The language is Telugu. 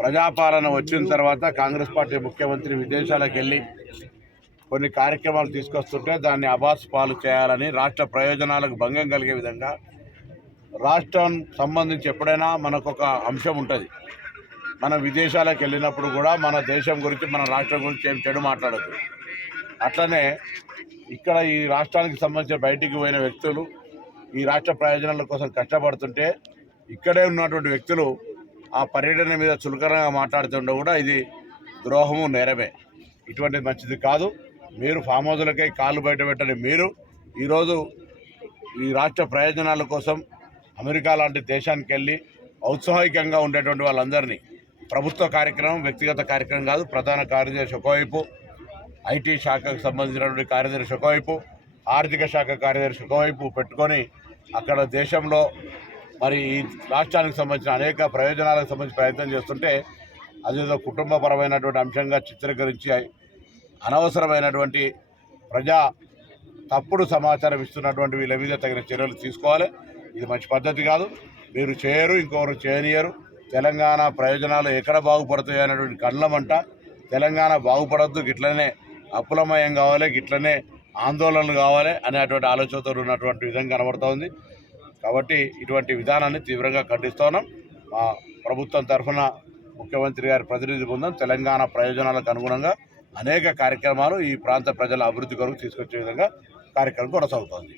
ప్రజాపాలన వచ్చిన తర్వాత కాంగ్రెస్ పార్టీ ముఖ్యమంత్రి విదేశాలకు వెళ్ళి కొన్ని కార్యక్రమాలు తీసుకొస్తుంటే దాన్ని అబాస్ పాలు చేయాలని రాష్ట్ర ప్రయోజనాలకు భంగం కలిగే విధంగా రాష్ట్రం సంబంధించి ఎప్పుడైనా మనకు ఒక అంశం ఉంటుంది. మనం విదేశాలకు వెళ్ళినప్పుడు కూడా మన దేశం గురించి మన రాష్ట్రం గురించి ఏం చెడు మాట్లాడద్దు. అట్లనే ఇక్కడ ఈ రాష్ట్రానికి సంబంధించిన బయటికి పోయిన వ్యక్తులు ఈ రాష్ట్ర ప్రయోజనాల కోసం కష్టపడుతుంటే ఇక్కడే ఉన్నటువంటి వ్యక్తులు ఆ పర్యటన మీద చులకనగా మాట్లాడుతుంటే కూడా ఇది ద్రోహము నేరమే. ఇటువంటిది మంచిది కాదు. మీరు ఫామ్ హౌజులకై కాళ్ళు బయట పెట్టని మీరు ఈరోజు ఈ రాష్ట్ర ప్రయోజనాల కోసం అమెరికా లాంటి దేశానికి వెళ్ళి ఔత్సాహికంగా ఉండేటువంటి వాళ్ళందరినీ ప్రభుత్వ కార్యక్రమం వ్యక్తిగత కార్యక్రమం కాదు ప్రధాన కార్యదర్శి ఒకవైపు ఐటీ శాఖకు సంబంధించినటువంటి కార్యదర్శి ఒకవైపు ఆర్థిక శాఖ కార్యదర్శి ఒకవైపు పెట్టుకొని అక్కడ దేశంలో మరి ఈ రాష్ట్రానికి సంబంధించిన అనేక ప్రయోజనాలకు సంబంధించి ప్రయత్నం చేస్తుంటే అదేదో కుటుంబపరమైనటువంటి అంశంగా చిత్రీకరించి అనవసరమైనటువంటి ప్రజా తప్పుడు సమాచారం ఇస్తున్నటువంటి వీళ్ళ మీద తగిన చర్యలు తీసుకోవాలి. ఇది మంచి పద్ధతి కాదు. మీరు చేయరు ఇంకొకరు చేయనియరు. తెలంగాణ ప్రయోజనాలు ఎక్కడ బాగుపడతాయి అనేటువంటి కళ్ళమంట. తెలంగాణ బాగుపడద్దు గిట్లనే అప్పులమయం కావాలి గిట్లనే ఆందోళనలు కావాలి అనేటువంటి ఆలోచనతో ఉన్నటువంటి విధంగా కనబడుతోంది. కాబట్టి ఇటువంటి విధానాన్ని తీవ్రంగా ఖండిస్తున్నాం మా ప్రభుత్వం తరఫున ముఖ్యమంత్రి గారి ప్రతినిధి బృందం తెలంగాణ ప్రయోజనాలకు అనుగుణంగా అనేక కార్యక్రమాలు ఈ ప్రాంత ప్రజల అభివృద్ధి కొరకు తీసుకొచ్చే విధంగా కార్యక్రమం కొనసాగుతోంది.